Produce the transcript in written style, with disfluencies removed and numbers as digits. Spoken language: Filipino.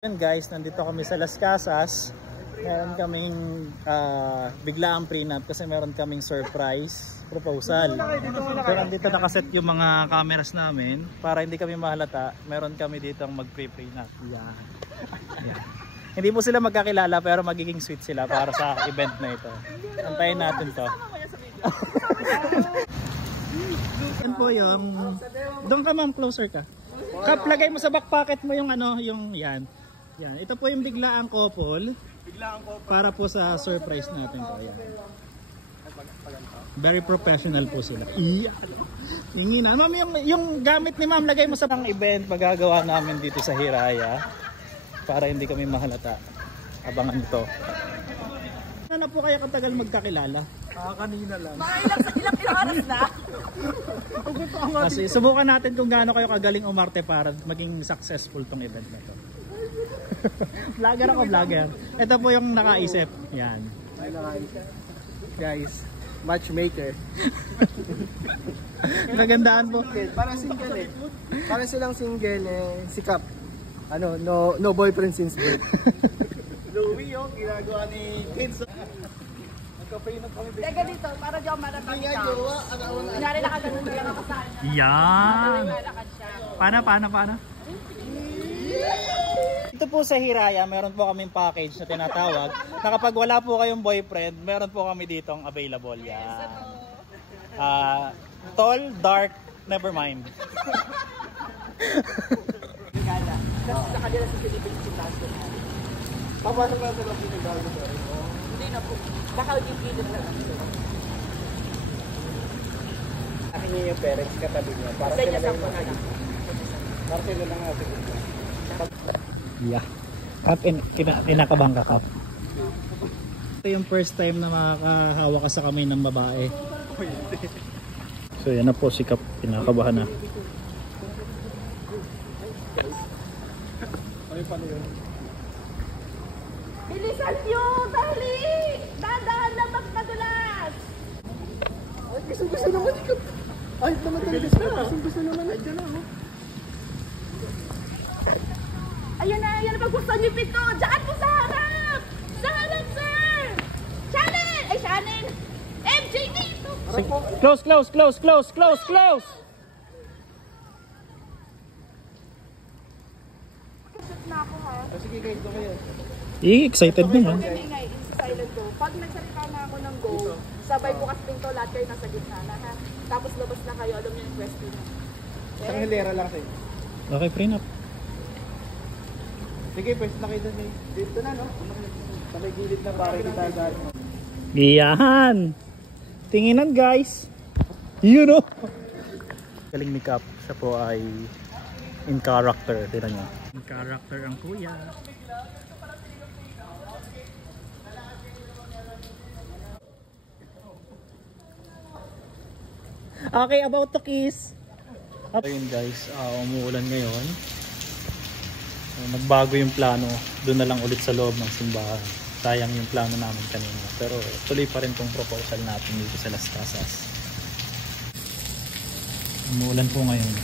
Yun guys, nandito kami sa Las Casas. Meron kaming biglaang prenup kasi meron kaming surprise proposal. So nandito nakaset yung mga cameras namin para hindi kami mahalata. Meron kami dito ang mag-prenup. Yan. Yan. Hindi po sila magkakilala pero magiging sweet sila para sa event na ito. Antayin natin to. Yan po yung... Doon ka ma'am, closer ka. Kap, lagay mo sa back pocket mo yung ano, yung yan. Yan. Ito po yung biglaang couple. Para po sa surprise natin to. Yan. Very professional po sila. Tingin na. Ma'am, yung gamit ni ma'am, lagay mo sa pang event magagawa namin dito sa Hiraya. Para hindi kami mahalata. Abangan ito. Ano na po kaya katagal magkakilala? Kanina lang. Mga ilang oras na? Kasi subukan natin kung gaano kayo kagaling umarte para maging successful tong event na to. Vlogger ako, vlogger. Ito po yung nakaisip. Yan. Guys, matchmaker. Nagandaan po. Para single eh. Para silang single eh. Sikap. Ano, no boyfriend since birth. Louie yung ginagawa ni Kids. Nagka-prenup kami. Teka dito, para di ako marapag ikaw. Kunyari nakaganon lang ako sa kanya. Yan. Malakad siya. Paano? Ito po sa Hiraya, meron po kaming package na tinatawag na kapag wala po kayong boyfriend, meron po kami ditong available. Yan. Tall, dark, never mind. Kasi sa kanila sa Philippines yung last one. Papasok na sa loob yung nagagawa ko. Hindi na po. Baka gigilid na lang. Akin niya yung parents katabi niya. Para Sa inyo sa po na lang. para sila lang natin. Yeah. Kap, pinakabang ka, Kap. Ito yung first time na makakahawa ka sa kamay ng babae. So yan na po si Kap, pinakabahan na. Ano pa yun? Bilisan nyo! Dali! Dadaan na magpadulas! Ay, gusto naman ikaw. Ay, naman talaga siya. Gusto naman na dyan ako. Ayan na pagpusto niyo pito! Diyan po sa harap! Sa harap, sir! Shannon! Ay, Shannon! MJ dito! Close! Kasot na ako, ha? Sige guys, doon kayo. Excited naman. Ingay, silent go. Pag nagsalita na ako ng go, sabay bukas din to, lahat kayo nasa gitna na, ha? Tapos labas na kayo, alam niyo yung question. Isang hilera lang sa'yo. Okay, prenup. Sige, pwede na kayo doon eh. Dito na, no? Sa may gilid na pare kita dahil. Iyahan! Tinginan guys! You know! Galing ni Kap, siya po ay in character. Tignan niyo. In character ang kuya. Okay, about to kiss. Ayun guys, umuulan ngayon. Nagbago yung plano. Doon na lang ulit sa loob ng simbahan. Sayang yung plano namin kanina. Pero tuloy pa rin tong proposal natin dito sa Las Casas. Umuulan po ngayon.